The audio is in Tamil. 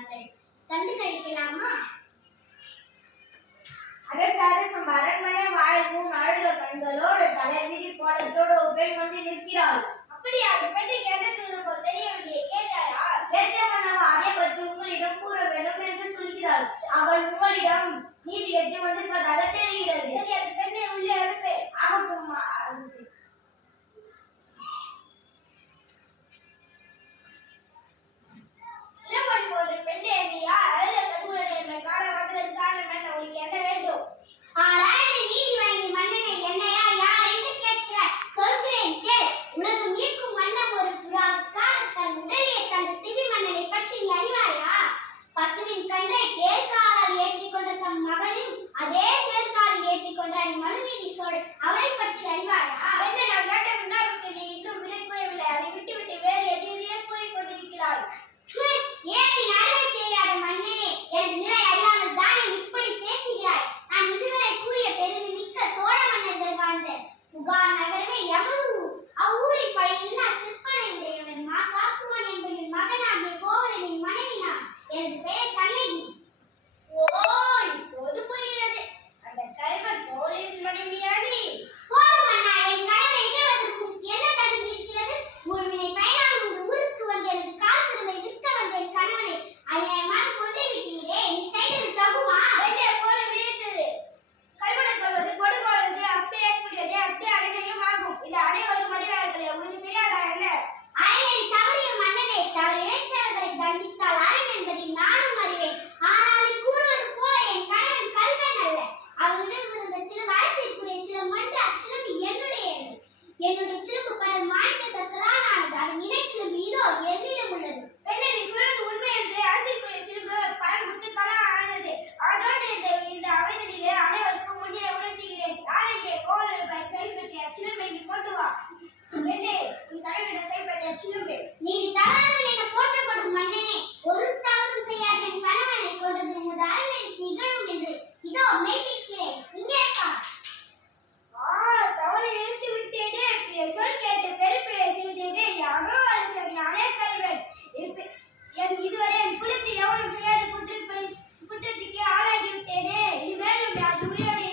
செய்கிறார்கள். கண்டு கழிக்கலாமா? அரசரசம் அரண்மனை வாழ்வும் அழுத கண்களோடு தலைவிரி கோலத்தோடு ஒரு பெண் வந்து நிற்கிறாள். அப்படியா? அந்த பெண்ணை கேட்டது போல் தெரியவில்லையே, கேட்டாரா? லட்சமன்னவா அதை பற்றி உங்களிடம் கூற வேண்டும் என்று சொல்கிறாள். அவள் உங்களிடம் நீதி லட்சம் வந்திருப்பதாக தெரிகிறது. சரி, அந்த பெண்ணை உள்ளே அனுப்பு. ஆகட்டும் அரசே. இளமணி போன்ற பெண்ணே, நீ யார்? அழுத கண்களுடன் என்னை காண வந்ததற்கு காரணம் என்ன? உனக்கு என்ன வேண்டும்? ஆராய்ந்து நீதி வழங்கி மன்னனை என்னையா யார் என்று கேட்கிறாய்? சொல்கிறேன் கேள். உலகம் ஈர்க்கும் வண்ணம் ஒரு புறாவுக்காக தன் உடலியை தந்த சிவி மன்னனை பற்றி நீ அறிவாயா? பசுவின் கன்றை தேர்காலால் ஏற்றிக் கொண்ட தம் மகனையும் அதே தேர்காலில் ஏற்றிக் கொண்டாடி மனுநீதி சோழன், அவனை பற்றி அறிவாயா? என்ன நான் கேட்ட வினாவுக்கு நீ இன்னும் விடை கூறவில்லை. அதை விட்டுவிட்டு வேறு எதையே கூறிக்கொண்டிருக்கிறாய். ஏன் நீ அறிவை தெரியாத மன்னனே, எனது நிலை அறியாமல் தானே இப்படி பேசுகிறாய்? நான் இதுவரை கூறிய பெருமை மிக்க சோழ மன்னர்கள் வாழ்ந்த புகார் நகரமே எமது ஊர். அவ்வூரில் பழையில்லா சிற்பனை உடையவர் மா சாத்துவான் என்பவனின் மகனாகிய கோவலனின் மனைவி நான். எனது பெயர் கண்ணகி. ஓ, இப்போது புரிகிறது. அந்த கல்வன் கோவலனின் மனைவியா நீ? போதும் அண்ணா, என் கணவனை இழவதற்கும் என்ன தகுதி இருக்கிறது? முழுவினை பயனாக உங்கள் ஊருக்கு வந்து எனது கால் சிறுமை விற்க வந்த என் கணவனை அநியாயமாக கொன்று விட்டீரே, நீ செய்தது தகுமா? என்ன போது விழித்தது? கல்வனை கொள்வது கொடுங்கோலது அப்படியே ஏற்புடையது, அப்படியே அடிமையும் ஆகும். இது அனைவரும் அறிவார்களே, உங்களுக்கு தெரியாதா என்ன? அரணை தவறிய மன்னனை தவறு இழைத்தவர்களை தண்டித்தால் அரண் என்பதை நானும் அறிவேன். ஆனால் நீ கூறுவது போல என் கணவன் கல்வன் அல்ல. அவனிடம் இருந்த சில அரசிற்குரிய சில மன்ற அச்சிலம்பு என்னுடையது. என்னுடைய சிலம்பு பல மாணிக்க கற்களால் ஆனது. அதன் இணைச்சிலம்பு இதோ என்னிடம் உள்ளது. என்ன நீ சொல்றது உண்மை என்று? அரசிற்குரிய சிலம்பு பல முத்துக்களால் ஆனது. அதோடு இந்த அவைகளிலே அனைவருக்கும் முன்னே உணர்த்துகிறேன். நான் இங்கே கோவலனை கைப்பற்றிய சிலம்பை நீ கொண்டு வா. பெண்ணே, உன் தலைவனிடம் கைப்பற்றிய சிலம்பு. நீ தவறாதவன் என போற்றப்படும் மன்னனே, ஒரு தவறும் செய்யாத என் கணவனை கொண்டது உமது அரண்மனைக்கு நிகழும் என்று இதோ மெய்ப்பிக்கிறேன். இங்கே பார். தவறு இழுத்து விட்டேனே, சொல் கேட்டு பெருமையை செய்தேனே. யாரோ அரசர், யாரே கல்வன். இதுவரை என் குலத்தில் எவனும் செய்யாத குற்றத்துக்கே ஆளாகிவிட்டேனே. இனிமேலும் அது உயிரோடு